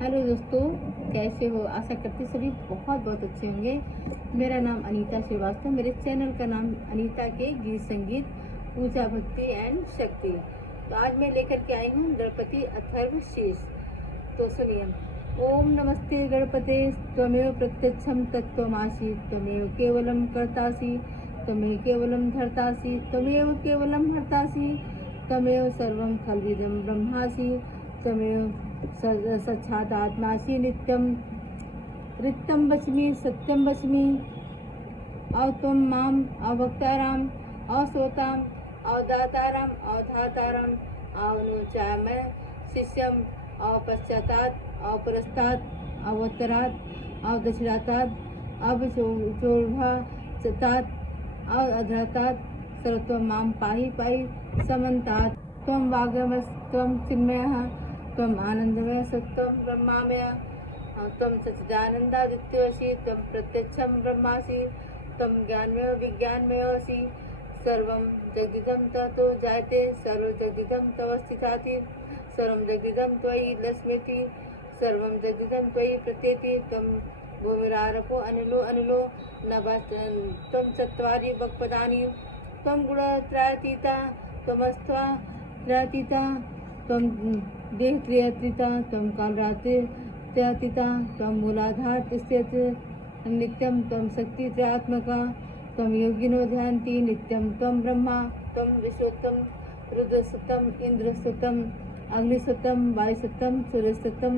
Hello दोस्तों, कैसे हो? आशा करती सभी बहुत बहुत अच्छे होंगे। मेरा नाम अनीता श्रीवास्तव, मेरे चैनल का नाम अनीता के गीत संगीत पूजा भक्ति एंड शक्ति। तो आज मैं लेकर के आई हूँ गणपति अथर्वशीष। तो सुनिए। ओम नमस्ते गणपते त्वमेव प्रत्यक्षम तत्त्वमासि त्वमेव केवलम कर्तासि त्वमेव केवलम धर्तासि त्वमेव केवलम हर्तासि त्वमेव सर्वं खल्विदं ब्रह्मासि त्वमेव सच्छादात्मासि नित्यं रिक्तं वच्मि सत्यं वच्मि अवत्वं माम् अवक्ताराम् अश्रोताम् अवदाताराम् अवधाताराम् अवनुचामय शिष्यम् अवपश्चातात् अवपुरस्तात् अवोत्तरात् अवदक्षिणातात् अवचोर्ध्वातात् अवअधरातात् सर्वत्वं मां पाहि पाहि समन्तात् त्वं वाग्मयस्त्वं चिन्मयः त्वम् आनन्दमय सत्त्वं ब्रह्मामय त्वं सच्चिदानन्दादित्योऽसि त्वं प्रत्यक्षं ब्रह्मासि त्वं ज्ञानमयो विज्ञानमयोऽसि सर्वं जगदिदं ततो जायते सर्वं जगदिदं तव स्थिताति सर्वं जगदिदं त्वयि लक्ष्मीति सर्वं जगदिदं त्वयि प्रत्येति त्वं भूमिरारपो अनिलो अनिलो त्वं चत्वारि वक्पदानि त्वं गुणत्रयातीता त्वमस्त्वा त्रयातीता त्वं देहत्रयातीता त्वं कालरात्रित्रयातीता त्वं मूलाधारस्थित नित्यं त्वं शक्तित्रयात्मका त्वं योगिनो ध्यान्ति नित्यं त्वं ब्रह्मा त्वं विश्वोत्तम रुद्रसुतम इंद्रसुतम अग्निसुतम वायुसुतम सूर्यसुतम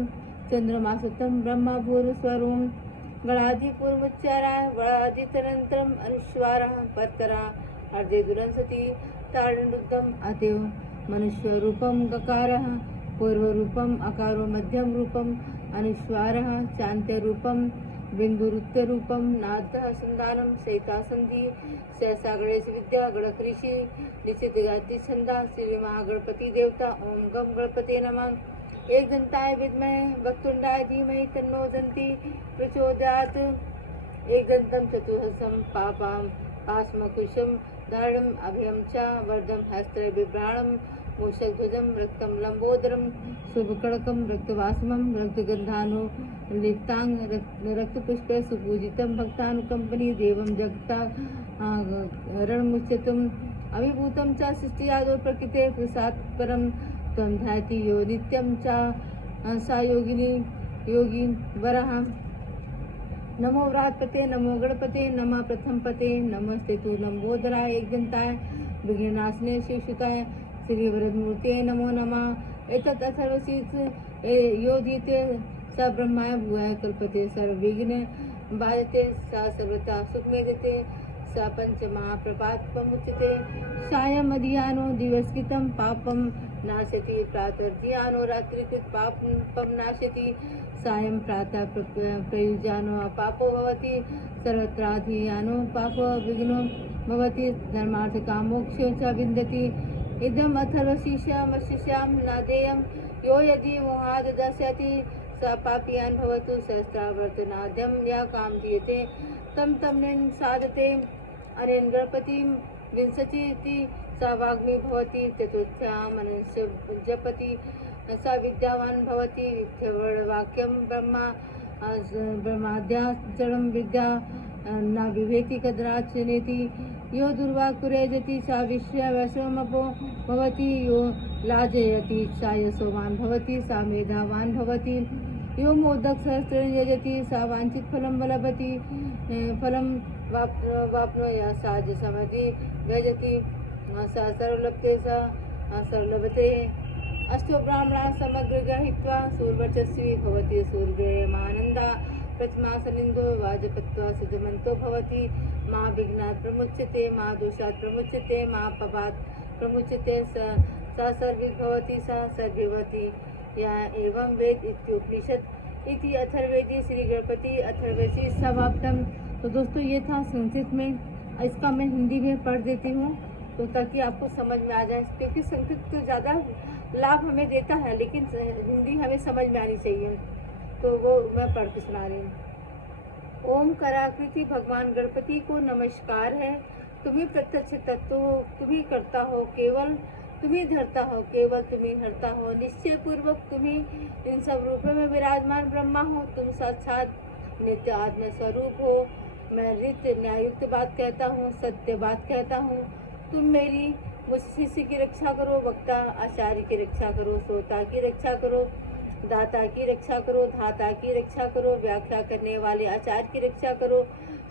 चंद्रमासुतम ब्रह्मा भूर्स्वरूम गणादि पूर्वोच्चाराय गणादितरंतरम अनुस्वारः परतरा अर्धे दुरंसति ताडनुद्धम अतएव मनुष्य रूपम गकारः पूर्व रूपम अकारो मध्यम रूपम अनुस्वारः चान्त्य रूपम बिंदुरुत्तर रूपम नादः संधानम सहिता संधि सहसा गणेश विद्या गणकृषि निश्चित गायत्री छंदा श्री महागणपति देवता ओम गम गणपते नमः। एक दंताय विद्महे वक्रतुंडाय धीमहि तन्नो दन्ति प्रचोदयात्। एक दंतं चतुर्हस्तं पापां पाशमकुशं दारुणम् अभयं च वर्धं हस्ते बिभ्राणं मूषकध्वजं रक्तं लंबोदरं शुभकड़कं रक्तवासमं रक्तगन्धानो लिप्तांग रक्तपुष्पे सुपूजितं भक्तानुकंपनी देवं जगता रणमुच्यतम् अभिभूतं च सृष्टियादौ प्रकृते पुरुषात् परं त्वं ध्याति यो नित्यं च सा योगिनी योगी वरः। नमो व्रातपते नमो गणपते नमः प्रथमपते नमस्ते तु लंबोदराय एकदंताय विघ्ननाशने शिवसुताय श्री वरदमूर्ते नमो नमः। एतत् अथर्वशीष योधीते स ब्रह्माय भूयाय कल्पते सर्वविघ्न बाधते स सर्वथा सुखमेधते स पंचमहाप्रपातमुच्यते सायं अधियानो दिवसकृतं पापं नाशति प्रातर्धियानो रात्रिकृत पापं नाशति सायं प्रातः प्रयुज्यानो पापो भवति सर्वत्राधियानो पापो विघ्नो भवति धर्मार्थकामोक्षो च विन्दति। इदम् अथर्वशीषमशिष्यां नादेयं यो यदि मोहाद् दस्यति स पापीयान् भवतु सहस्रावर्तनाद्यं या काम दीयते तं तमेन साधते अनेन गणपतिं विंशतिति स वाग्मी भवति चतुर्थ्यां मनुष्य जपति स विद्यावान् भवति वाक्यं ब्रह्माद्याचरणं विद्या न विभेति कदाचनेति यो दुर्वाकुरेजति सा विश्वमपो भवति यो लाजयति सा यशोवान् भवति सा मेधावान् भवति यो मोदक सहस्रेण यजति सा वांछित फलं लभति फलं वाप्नोति सा समधि गजति सा सर्वलभते सा सर्वलभते। अष्टो ब्राह्मणा समग्र गृहीत्वा सूर्यवर्चस्वी भवति सूर्यमानन्दा प्रथमासनिन्दो वाजपत्वा सिद्धमन्तो भवति मा विघ्नात् प्रमुच्यते मा दोषात् प्रमुच्यते मा पापात् प्रमुच्यते सा सर्विद् भवति सा सर्ववती या एवं वेद इत्युपनिषद इति अथर्वेदी श्री गणपति अथर्वशीष समाप्तम। तो दोस्तों ये था संस्कृत में, इसका मैं हिंदी में पढ़ देती हूँ तो ताकि आपको समझ में आ जाए, क्योंकि संस्कृत तो ज़्यादा लाभ हमें देता है लेकिन हिंदी हमें समझ में आनी चाहिए, तो वो मैं पढ़ के सुना रही हूँ। ओम कराकृति भगवान गणपति को नमस्कार है। तुम्ही प्रत्यक्ष तत्व हो, तुम्ही करता हो केवल, तुम्ही धरता हो, केवल तुम्ही हरता हो। निश्चय पूर्वक तुम्ही इन सब रूपों में विराजमान ब्रह्मा हो। तुम साक्षात नित्य आत्म स्वरूप हो। मैं नित्य न्यायुक्त बात कहता हूँ, सत्य बात कहता हूँ। तुम मेरी मुझ शिष्य की रक्षा करो, वक्ता आचार्य की रक्षा करो, श्रोता की रक्षा करो, दाता की रक्षा करो, धाता की रक्षा करो, व्याख्या करने वाले आचार्य की रक्षा करो,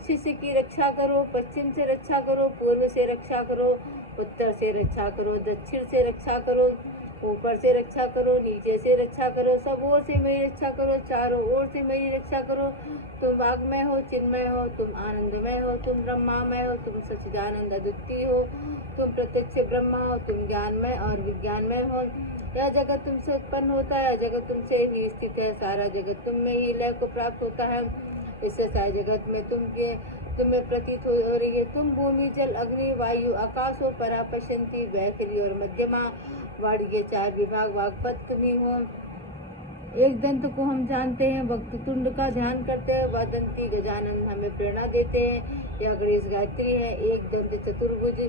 शिष्य की रक्षा करो, पश्चिम से रक्षा करो, पूर्व से रक्षा करो, उत्तर से रक्षा करो, दक्षिण से रक्षा करो, ऊपर से रक्षा करो, नीचे से रक्षा करो, सब ओर से मेरी रक्षा करो, चारों ओर से मेरी रक्षा करो। तुम वाग्मय हो, चिन्मय हो, तुम आनंदमय हो, तुम ब्रह्मामय हो, तुम सच्चिदानंद अद्वितीय हो, तुम प्रत्यक्ष ब्रह्मा हो, तुम ज्ञानमय और विज्ञानमय हो। यह जगत तुमसे उत्पन्न होता है, जगत तुमसे ही स्थित है, सारा जगत तुम में ही लय को प्राप्त होता है। इससे सारे जगत में तुम्हें प्रतीत हो रही है। तुम भूमि, जल, अग्नि, वायु, आकाश हो, परा, पश्यंती, वैखरी और मध्यमा, वाणी के 4 विभाग, वाग्पत तुम्ही हो। एक दंत को हम जानते हैं, वक्रतुंड का ध्यान करते हैं, वदंती गजानन हमें प्रेरणा देते हैं। यह गणेश गायत्री है। एक दंत चतुर्भुज,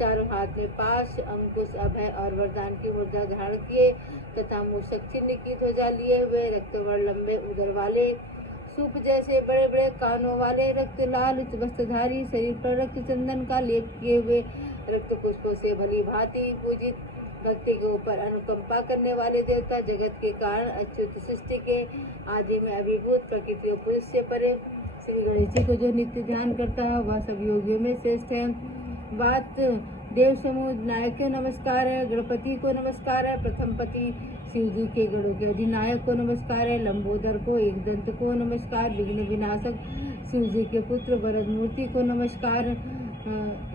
चारों हाथ में पाश, अंकुश, अभय और वरदान की मुद्रा धारण किए तथा मूषक चिन्ह की ध्वजा लिए हुए, रक्तवर्ण लंबे उदर वाले, सूप जैसे बड़े बड़े कानों वाले, रक्त लाल वस्त्रधारी, शरीर पर रक्त चंदन का लेप किए हुए, रक्त पुष्पों से भली भांति पूजित, भक्ति के ऊपर अनुकंपा करने वाले देवता, जगत के कारण अच्युत, सृष्टि के आदि में अभिभूत, प्रकृति और पुरुष से परे, श्री गणेश जी को जो नित्य ध्यान करता है वह सब योगियों में श्रेष्ठ है। बात देव समूह नायक को नमस्कार है, गणपति को नमस्कार है, प्रथम पति शिव जी के गणों के अधिनायक को नमस्कार है, लंबोदर को, एक दंत को नमस्कार, विघ्न विनाशक शिव जी के पुत्र वरद मूर्ति को नमस्कार।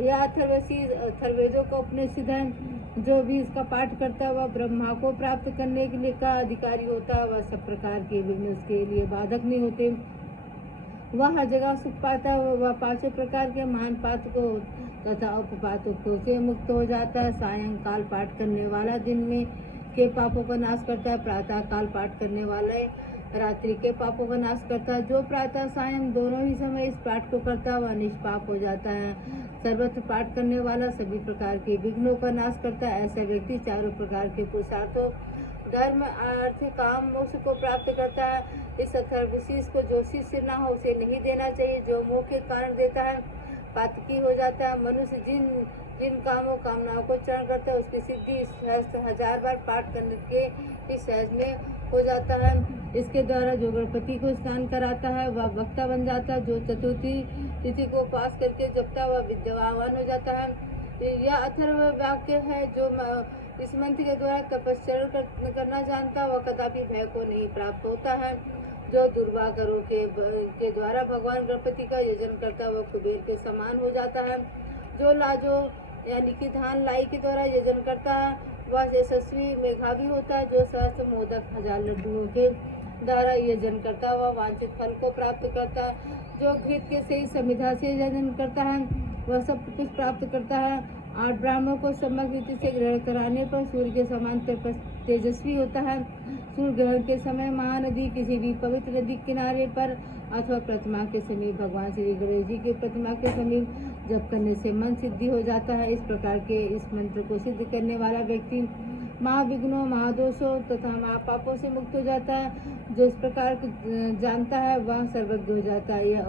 यह अथर्ववेदों का उपनिषद है। जो भी इसका पाठ करता है वह ब्रह्मा को प्राप्त करने के लिए का अधिकारी होता है। वह सब प्रकार के विघ्न उसके लिए बाधक नहीं होते। वह हर जगह सुख पाता है। वह 5 प्रकार के महान पातकों तथा उपपातकों से मुक्त हो जाता है। सायंकाल पाठ करने वाला दिन में के पापों का नाश करता है, प्रातः काल पाठ करने वाले रात्रि के पापों का नाश करता है। जो प्रातः सायं दोनों ही समय इस पाठ को करता है वह निष्पाप हो जाता है। सर्वत्र पाठ करने वाला सभी प्रकार के विघ्नों का नाश करता है। ऐसा व्यक्ति चारों प्रकार के पुरुषार्थों, धर्म, अर्थ, काम, मोक्ष को प्राप्त करता है। इस अथर्वशीष को जो शिष्य न हो उसे नहीं देना चाहिए। जो मोह के कारण देता है पातकी हो जाता है। मनुष्य जिन कामों कामनाओं को चरण करता है उसकी सिद्धि सहस्त्र 1000 बार पाठ करने के इस सहज में हो जाता है। इसके द्वारा जो गणपति को स्नान कराता है वह वक्ता बन जाता है। जो चतुर्थी तिथि को पास करके जपता वह विद्यावान हो जाता है। यह अथर्व वाक्य है। जो इस मंत्र के द्वारा तपस्या करना जानता वह कदापि भय को नहीं प्राप्त होता है। जो दुर्वाकरों के द्वारा भगवान गणपति का यजन करता वह कुबेर के समान हो जाता है। जो लाजो यानी कि धान लाई के द्वारा यजन करता है वह यशस्वी मेधावी होता है। जो सहस्त्र मोदक 1000 लड्डुओं के द्वारा यजन करता है वह वांछित फल को प्राप्त करता है। जो घृत के सही समिधा से यजन करता है वह सब कुछ प्राप्त करता है। 8 ब्राह्मणों को सम्यक रीति से ग्रहण कराने पर सूर्य के समान तेजस्वी होता है। सूर्य ग्रहण के समय महानदी किसी भी पवित्र नदी किनारे पर अथवा प्रतिमा के समीप भगवान श्री गणेश जी की प्रतिमा के समीप जप करने से मन सिद्धि हो जाता है। इस प्रकार के इस मंत्र को सिद्ध करने वाला व्यक्ति महाविघ्नों, महादोषों तथा महापापों से मुक्त हो जाता है। जो इस प्रकार जानता है वह सर्वज्ञ हो जाता है। यह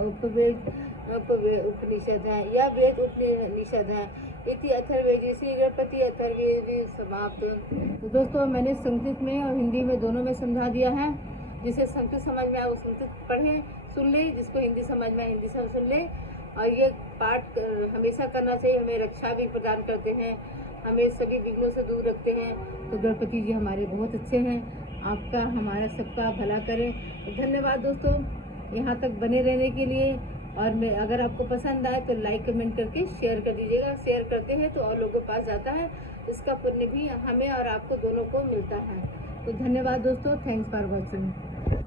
उपनिषद है, यह वेद उपनिषद है। इति अथर्ववेदी श्री गणपति अथर्ववेदी समाप्त। तो दोस्तों मैंने संस्कृत में और हिंदी में दोनों में समझा दिया है। जिसे संस्कृत समझ में आए वो संस्कृत पढ़े सुन ले, जिसको हिंदी समझ में आए हिंदी से सुन ले। और ये पाठ हमेशा करना चाहिए। हमें रक्षा भी प्रदान करते हैं, हमें सभी विघ्नों से दूर रखते हैं। तो गणपति जी हमारे बहुत अच्छे हैं। आपका हमारा सबका भला करें। धन्यवाद दोस्तों यहाँ तक बने रहने के लिए। और मैं अगर आपको पसंद आए तो लाइक कमेंट करके शेयर कर दीजिएगा। शेयर करते हैं तो और लोगों के पास जाता है, इसका पुण्य भी हमें और आपको दोनों को मिलता है। तो धन्यवाद दोस्तों। Thanks for watching.